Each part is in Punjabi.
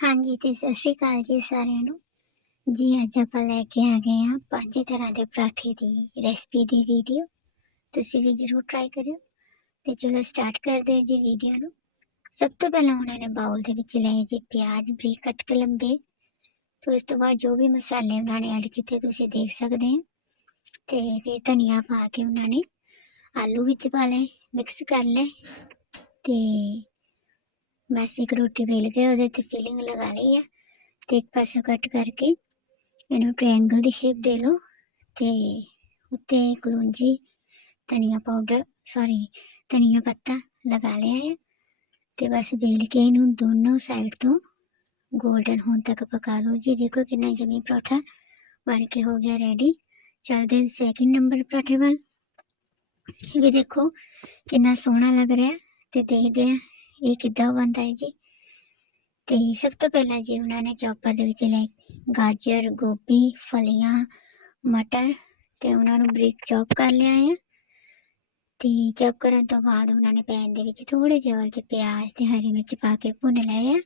ਹਾਂਜੀ ਤੇ ਸਤਿ ਸ਼੍ਰੀ ਅਕਾਲ ਜੀ ਸਾਰਿਆਂ ਨੂੰ। ਜੀ ਅੱਜ ਆਪਾਂ ਲੈ ਕੇ ਆ ਗਏ ਆ ਪੰਜ ਤਰ੍ਹਾਂ ਦੇ ਪਰਾਠੇ ਦੀ ਰੈਸਪੀ ਦੀ ਵੀਡੀਓ ਤੁਸੀਂ ਵੀ ਜਰੂਰ ਟਰਾਈ ਕਰਿਓ। ਤੇ ਚਲੋ ਸਟਾਰਟ ਕਰਦੇ ਹਾਂ ਜੀ ਵੀਡੀਓ ਨੂੰ। ਸਭ ਤੋਂ ਪਹਿਲਾਂ ਉਹਨਾਂ ਨੇ ਬਾਉਲ ਦੇ ਵਿੱਚ ਲਏ ਜੀ ਪਿਆਜ਼, ਬਰੀਕ ਕੱਟ ਕੇ ਲੰਬੇ। ਤੇ ਉਸ ਤੋਂ ਬਾਅਦ ਜੋ ਵੀ ਮਸਾਲੇ ਉਹਨਾਂ ਨੇ ਐਡ ਕੀਤੇ ਤੁਸੀਂ ਦੇਖ ਸਕਦੇ ਹੋ। ਤੇ ਫਿਰ ਧਨੀਆ ਪਾ ਕੇ ਉਹਨਾਂ ਨੇ ਆਲੂ ਵਿੱਚ ਪਾ ਲਏ ਮਿਕਸ ਕਰ ਲਏ। ਤੇ ਬਸ ਇੱਕ ਰੋਟੀ ਵੇਲ ਕੇ ਉਹਦੇ ਤੇ ਫਿਲਿੰਗ ਲਗਾ ਲਈ ਹੈ ਤੇ ਇੱਕ ਪਾਸਾ ਕੱਟ ਕਰਕੇ ਇਹਨੂੰ ਟ੍ਰਾਇੰਗਲ ਦੀ ਸ਼ੇਪ ਦੇ ਲਓ ਤੇ ਉੱਤੇ ਕਲੂੰਜੀ, ਧਨੀਆ ਪਾਊਡਰ ਸੌਰੀ ਧਨੀਆ ਪੱਤਾ ਲਗਾ ਲਿਆ ਹੈ ਤੇ ਬਸ ਵੇਲ ਕੇ ਇਹਨੂੰ ਦੋਨੋਂ ਸਾਈਡ ਤੋਂ 골ਡਨ ਹੋਣ ਤੱਕ ਪਕਾ ਲਓ। ਜੀ ਦੇਖੋ ਕਿੰਨਾ ਯਮੀ ਪਰੌਠਾ ਬਣ ਕੇ ਹੋ ਗਿਆ ਰੈਡੀ ਚੱਲਦੇ ਸੈਕਿੰਡ ਨੰਬਰ ਪਰਾਠੇ ਵੱਲ। ਇਹ ਦੇਖੋ ਕਿੰਨਾ ਸੋਹਣਾ ਲੱਗ ਰਿਹਾ ਤੇ ਦੇਖਦੇ ਹਾਂ ਇਹ ਕਿੱਦਾਂ ਬਣਦਾ ਹੈ ਜੀ? ਤੇ ਸਭ ਤੋਂ ਪਹਿਲਾਂ ਜੀ ਉਹਨਾਂ ਨੇ ਚੌਪਰ ਦੇ ਵਿੱਚ ਲੈ ਗਾਜਰ, ਗੋਭੀ, ਫਲੀਆਂ, ਮਟਰ ਤੇ ਉਹਨਾਂ ਨੂੰ ਬਰੀਕ ਚੌਪ ਕਰ ਲਿਆ ਹੈ। ਤੇ ਚੌਪ ਕਰਨ ਤੋਂ ਬਾਅਦ ਉਹਨਾਂ ਨੇ ਪੈਨ ਦੇ ਵਿੱਚ ਥੋੜੇ ਜਿਹੇ ਔਲ ਚ ਪਿਆਜ਼ ਤੇ ਹਰੀ ਮਿਰਚ ਪਾ ਕੇ ਭੁੰਨ ਲਏ ਆ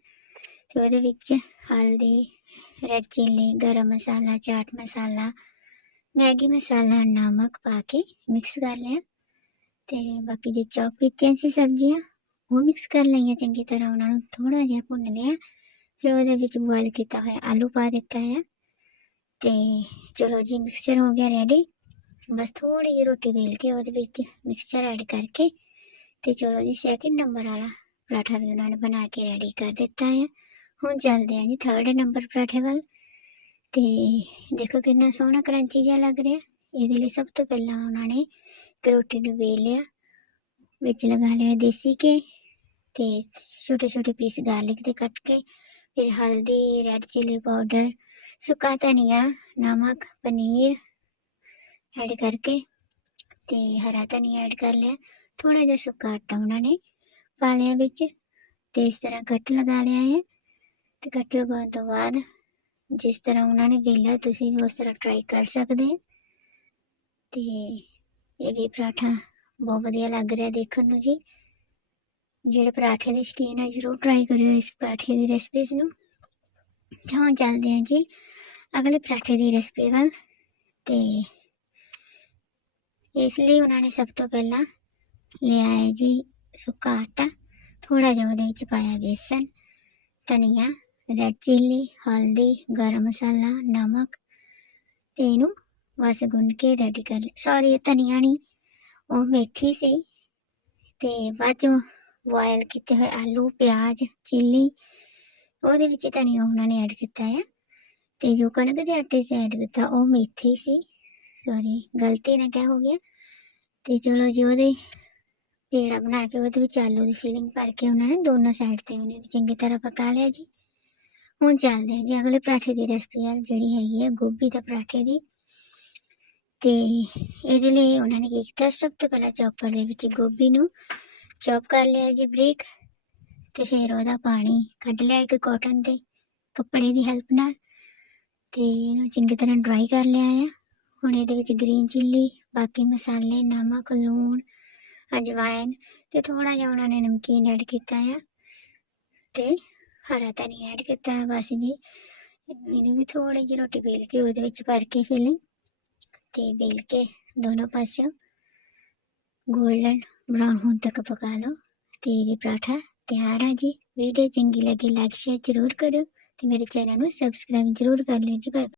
ਤੇ ਉਹਦੇ ਵਿੱਚ ਹਲਦੀ, ਰੈਡ ਚਿੱਲੀ, ਗਰਮ ਮਸਾਲਾ, ਚਾਟ ਮਸਾਲਾ, ਮੈਗੀ ਮਸਾਲਾ, ਨਮਕ ਪਾ ਕੇ ਮਿਕਸ ਕਰ ਲਿਆ। ਤੇ ਬਾਕੀ ਜੇ ਚੌਪ ਕੀਤੀਆਂ ਸੀ ਸਬਜ਼ੀਆਂ ਉਹ ਮਿਕਸ ਕਰ ਲਈਆਂ ਚੰਗੀ ਤਰ੍ਹਾਂ ਉਹਨਾਂ ਨੂੰ ਥੋੜਾ ਜਿਹਾ ਭੁੰਨ ਲਿਆ ਫਿਰ ਉਹਦੇ ਵਿੱਚ ਬੋਇਲ ਕੀਤਾ ਹੋਇਆ ਆਲੂ ਪਾ ਦਿੱਤਾ ਹੈ ਤੇ ਚਲੋ ਜੀ ਮਿਕਸਚਰ ਹੋ ਗਿਆ ਰੈਡੀ ਬਸ ਥੋੜੀ ਜਿਹੀ ਰੋਟੀ ਵੇਲ ਕੇ ਉਹਦੇ ਵਿੱਚ ਮਿਕਸਚਰ ਐਡ ਕਰਕੇ ਤੇ ਚਲੋ ਜੀ ਸੈਕਿੰਡ ਨੰਬਰ ਵਾਲਾ ਪਰਾਠਾ ਵੀ ਉਹਨਾਂ ਨੇ ਬਣਾ ਕੇ ਰੈਡੀ ਕਰ ਦਿੱਤਾ ਹੈ ਹੁਣ ਚੱਲਦੇ ਹਾਂ ਜੀ ਥਰਡ ਨੰਬਰ ਪਰਾਠੇ ਵੱਲ ਤੇ ਦੇਖੋ ਕਿੰਨਾ ਸੋਹਣਾ ਕਰੰਚੀ ਜਿਹਾ ਲੱਗ ਰਿਹਾ ਇਹਦੇ ਲਈ ਸਭ ਤੋਂ ਪਹਿਲਾਂ ਉਹਨਾਂ ਨੇ ਇੱਕ ਰੋਟੀ ਨੂੰ ਵੇਲ ਲਿਆ ਵਿੱਚ ਲਗਾ ਲਿਆ ਦੇਸੀ ਘੀ ਤੇ ਛੋਟੇ ਛੋਟੇ ਪੀਸ ਗਾਰਲਿਕ ਦੇ ਕੱਟ ਕੇ, ਫਿਰ ਹਲਦੀ ਰੈੱਡ ਚਿਲੀ ਪਾਊਡਰ ਸੁੱਕਾ ਧਨੀਆ, ਨਮਕ, ਪਨੀਰ ਐਡ ਕਰਕੇ ਤੇ ਹਰਾ ਧਨੀਆ ਐਡ ਕਰ ਲਿਆ। ਥੋੜਾ ਜਿਹਾ ਸੁੱਕਾ ਆਟਾ ਉਹਨਾਂ ਨੇ ਪਾ ਲਿਆ ਵਿੱਚ ਤੇ ਇਸ ਤਰ੍ਹਾਂ ਕੱਟ ਲਗਾ ਲਿਆ ਹੈ ਤੇ ਕੱਟ ਲਗਾਉਣ ਤੋਂ ਬਾਅਦ ਜਿਸ ਤਰ੍ਹਾਂ ਉਹਨਾਂ ਨੇ ਵੇਲਿਆ ਤੁਸੀਂ ਵੀ ਉਸ ਤਰ੍ਹਾਂ ਟਰਾਈ ਕਰ ਸਕਦੇ ਹੋ। ਤੇ ਇਹ ਵੀ ਪਰਾਠਾ ਬਹੁਤ ਵਧੀਆ ਲੱਗ ਰਿਹਾ ਦੇਖਣ ਨੂੰ ਜੀ। ਜਿਹੜੇ ਪਰਾਠੇ ਦੇ ਸ਼ੌਕੀਨ ਹੈ ਜਰੂਰ ਟਰਾਈ ਕਰਿਓ ਇਸ ਪਰਾਠੇ ਦੀ ਰੈਸਪੀਸ ਨੂੰ। ਹਾਂ, ਚੱਲਦੇ ਹਾਂ ਜੀ। ਅਗਲੇ ਪਰਾਠੇ ਦੀ ਰੈਸਪੀ ਵੱਲ। ਤੇ ਇਸ ਲਈ ਉਹਨਾਂ ਨੇ ਸਭ ਤੋਂ ਪਹਿਲਾਂ ਲਿਆ ਹੈ ਜੀ ਸੁੱਕਾ ਆਟਾ। ਥੋੜਾ ਜਿਹਾ ਉਹਦੇ ਵਿੱਚ ਪਾਇਆ ਬੇਸਨ, ਧਨੀਆ ਰੈਡ ਚਿੱਲੀ ਹਲਦੀ, ਗਰਮ ਮਸਾਲਾ, ਨਮਕ। ਤੇ ਇਹਨੂੰ ਬਸ ਗੁੰਨ ਕੇ ਰੈਡੀ ਕਰ ਲਿਆ ਸੌਰੀ ਧਨੀਆ ਨਹੀਂ। ਉਹ ਮੇਥੀ ਸੀ ਤੇ ਬਾਅਦ ਚੋਂ ਬੋਇਲ ਕੀਤੇ ਹੋਏ ਆਲੂ, ਪਿਆਜ਼ ਚਿੱਲੀ ਉਹਦੇ ਵਿੱਚ ਧਨੀਆ ਉਹਨਾਂ ਨੇ ਐਡ ਕੀਤਾ ਆ। ਤੇ ਜੋ ਕਣਕ ਦੇ ਆਟੇ 'ਚ ਐਡ ਕੀਤਾ, ਉਹ ਮੇਥੀ ਸੀ। ਸੌਰੀ ਗਲਤੀ ਨਾਲ ਕਿਹਾ ਹੋ ਗਿਆ। ਤੇ ਚਲੋ ਜੀ, ਉਹਦੇ ਪੇੜਾ ਬਣਾ ਕੇ ਉਹਦੇ ਵਿੱਚ ਆਲੂ ਦੀ ਫਿਲਿੰਗ ਭਰ ਕੇ ਉਹਨਾਂ ਨੇ ਦੋਨੋਂ ਸਾਈਡ ਤੇ ਉਹਨੇ ਚੰਗੀ ਤਰ੍ਹਾਂ ਪਕਾ ਲਿਆ ਜੀ। ਹੁਣ ਚੱਲਦੇ ਹਾਂ ਜੀ ਅਗਲੇ ਪਰਾਠੇ ਦੀ ਰੈਸਪੀ ਆ, ਜਿਹੜੀ ਹੈਗੀ ਹੈ ਗੋਭੀ ਦਾ ਪਰਾਠੇ ਦੀ। ਤੇ ਇਹਦੇ ਲਈ ਉਹਨਾਂ ਨੇ ਕੀ ਕੀਤਾ, ਸਭ ਤੋਂ ਪਹਿਲਾਂ ਚੌਪਰ ਦੇ ਵਿੱਚ ਗੋਭੀ ਨੂੰ ਚੌਪ ਕਰ ਲਿਆ ਜੀ ਬਰੀਕ ਤੇ ਫਿਰ ਉਹਦਾ ਪਾਣੀ ਕੱਢ ਲਿਆ ਇੱਕ ਕਾਟਨ ਦੇ ਕੱਪੜੇ ਦੀ ਹੈਲਪ ਨਾਲ ਤੇ ਇਹਨੂੰ ਚੰਗੀ ਤਰ੍ਹਾਂ ਡਰਾਈ ਕਰ ਲਿਆ ਆ। ਹੁਣ ਇਹਦੇ ਵਿੱਚ ਗ੍ਰੀਨ ਚਿੱਲੀ ਬਾਕੀ ਮਸਾਲੇ, ਨਮਕ, ਲੂਣ ਅਜਵਾਇਨ ਤੇ ਥੋੜਾ ਜਿਹਾ ਉਹਨਾਂ ਨੇ ਨਮਕੀਨ ਐਡ ਕੀਤਾ ਆ ਤੇ ਹਰਾ ਧਨੀਆ ਐਡ ਕੀਤਾ ਬਸ ਜੀ। ਇਹਨੂੰ ਵੀ ਥੋੜੀ ਜਿਹੀ ਰੋਟੀ ਵੇਲ ਕੇ ਉਹਦੇ ਵਿੱਚ ਭਰ ਕੇ ਫਿਲਿੰਗ ਤੇ ਵੇਲ ਕੇ ਦੋਨੋਂ ਪਾਸਿਓਂ ਗੋਲਡਨ ਬਰਾਊਨ ਹੋਣ ਤੱਕ ਪਕਾ ਲਓ। ਤੇ ਇਹ ਵੀ ਪਰਾਠਾ ਤਿਆਰ ਆ ਜੀ। ਵੀਡੀਓ ਚੰਗੀ ਲੱਗੇ ਲਾਈਕ ਸ਼ੇਅਰ ਜ਼ਰੂਰ ਕਰਿਓ ਤੇ ਮੇਰੇ ਚੈਨਲ ਨੂੰ ਸਬਸਕ੍ਰਾਈਬ ਜ਼ਰੂਰ ਕਰ ਲਿਓ ਜੀ। ਬਾਏ